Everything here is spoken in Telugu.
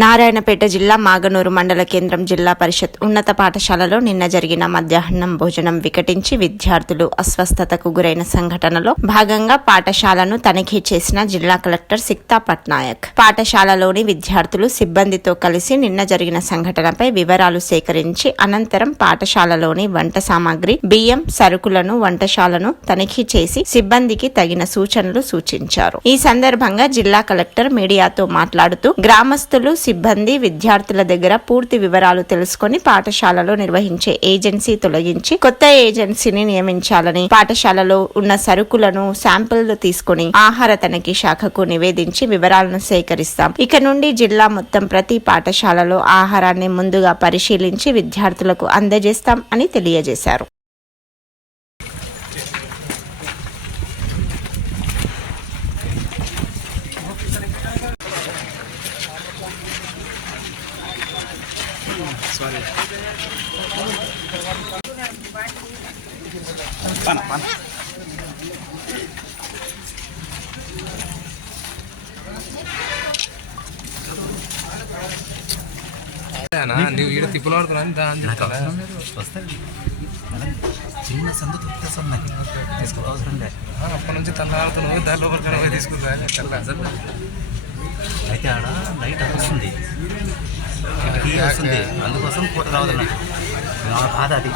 నారాయణపేట జిల్లా మాగనూరు మండల కేంద్రం జిల్లా పరిషత్ ఉన్నత పాఠశాలలో నిన్న జరిగిన మధ్యాహ్నం భోజనం వికటించి విద్యార్థులు అస్వస్థతకు గురైన సంఘటనలో భాగంగా పాఠశాలను తనిఖీ చేసిన జిల్లా కలెక్టర్ సిక్తా పట్నాయక్. పాఠశాలలోని విద్యార్థులు సిబ్బందితో కలిసి నిన్న జరిగిన సంఘటనపై వివరాలు సేకరించి అనంతరం పాఠశాలలోని వంట సామాగ్రి, బియ్యం, సరుకులను, వంటశాలను తనిఖీ చేసి సిబ్బందికి తగిన సూచనలు సూచించారు. ఈ సందర్భంగా జిల్లా కలెక్టర్ మీడియాతో మాట్లాడుతూ గ్రామస్తులు, సిబ్బంది, విద్యార్థుల దగ్గర పూర్తి వివరాలు తెలుసుకుని పాఠశాలలో నిర్వహించే ఏజెన్సీ తొలగించి కొత్త ఏజెన్సీని నియమించాలని, పాఠశాలలో ఉన్న సరుకులను శాంపిళ్లు తీసుకుని ఆహార తనిఖీ శాఖకు నివేదించి వివరాలను సేకరిస్తాం. ఇక నుండి జిల్లా మొత్తం ప్రతి పాఠశాలలో ఆహారాన్ని ముందుగా పరిశీలించి విద్యార్థులకు అందజేస్తాం అని తెలియజేశారు. నువ్వు ఈడ తిప్పులు ఆడుకున్నాను చిన్న సందు అవసరం లేదు. అప్పటి నుంచి తల్లాడుతున్నావు, దాని లోపల తీసుకుంటా. అయితే ఆడ లైట్ వస్తుంది, వస్తుంది, అందుకోసం ఫోటో రావద్దు. నాకు బాధ అది.